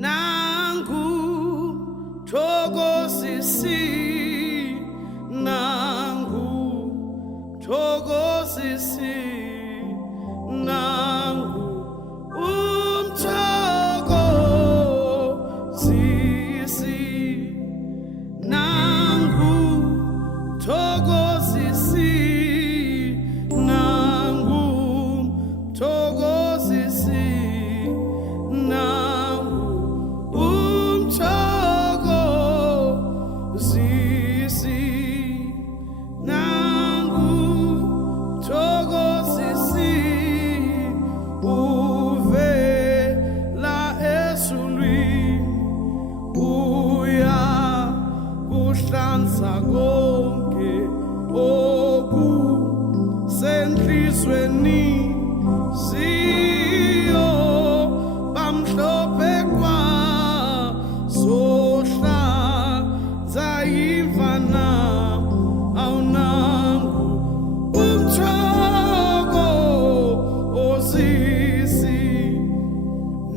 Nangu thokozisi, nangu thokozisi, nangu umthokozisi, nangu thokozisi, nangu thokozisi, nangu umthokozisi, nangu thokozisi, uvela ezulwini, uya kuhlanza konke okusenhlizweni, siyo bamhlophe kwa zohlanza imvana, awunangu umthokozisi,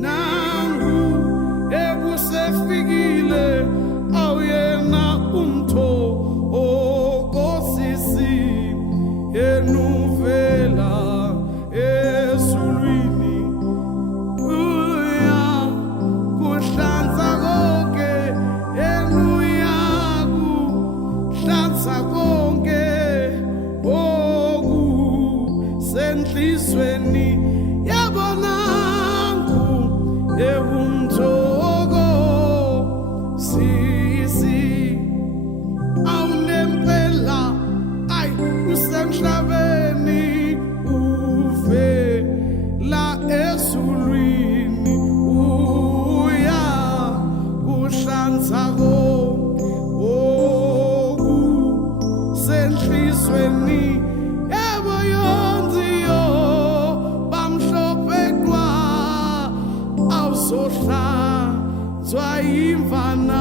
nangu ekusefikile awuyena umthokozisi, enuvela ezulwini, uya kuhlanza konke, enuya kuhlanza konke okusenhlizweni, yabonangu ewumthokozisi, awunempela ayi usemhlabeni, uvela ezulwini, uya kuhlanza konke okusenhlizweni, yebo yonziyo bamhlophe kwa awuzohlanzwa imvana,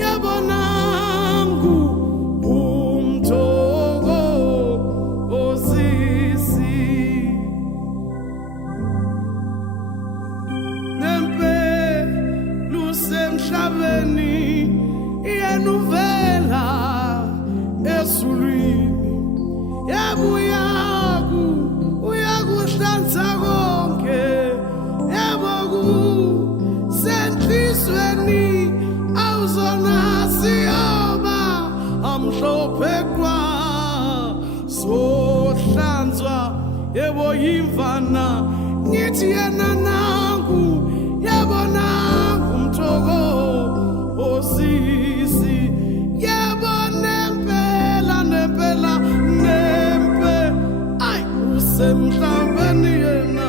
yebo nangu umthokozisi, nempela usemhlabeni, yenuvela ezulwini, yebo uyakuhlanza konke, yebo kusenhlizweni, awuzonasiyoba amhlophe kwa zohlanzwa, yebo yimvana, ngithi yena nangu, yebo nangu umthokozisi, yebo nempela nempela nempe, ayi usemhlabeni yena.